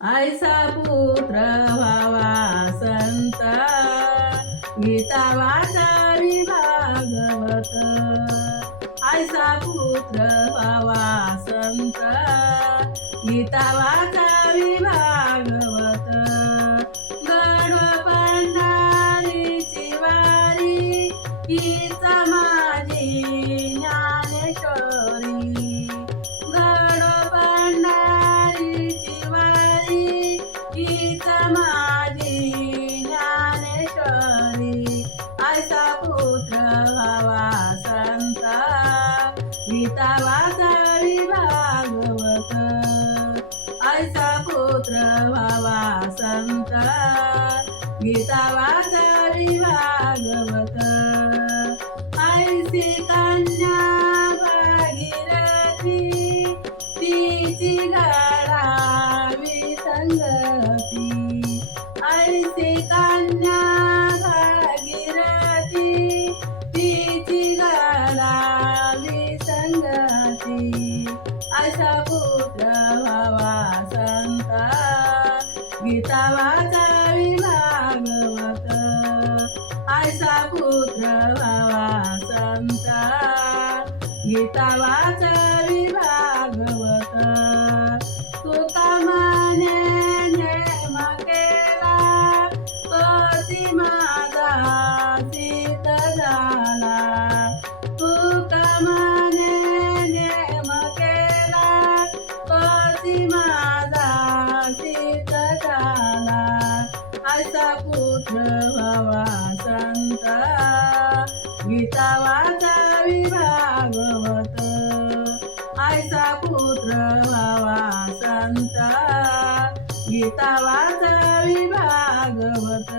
आईचा पुत्र व्हावा संत, गीता वाचावी भागवत. आईचा पुत्र व्हावा संत, गीता वाचावी भागवत. गड पंढरीची वारी, हीच माझी ज्ञानेश्वरी. गड पंढरीची वारी, हीच माझी ज्ञानेश्वरी. आईचा पुत्र व्हावा संत, गीता वाचावी भागवत. आईचा पुत्र व्हावा संत, गीता वाचावी भागवत. आईची कन्या भागीरथी, तिची घडावी संगती. आईची कन्या भागीरथी, तिची घडावी संगती. आईचा पुत्र व्हावा संत, गीता वाचावी भागवत. आईचा पुत्र व्हावा संत, गीता वाचावी भागवत. तुका माने नेम केला, तोची माझा सिद्ध झाला. तुका माने नेम केला, तोची माझा सिद्ध झाला. आईचा पुत्र व्हावा संत, गीता वाचावी भागवत. आईचा पुत्र व्हावा संत, गीता वाचावी भागवत.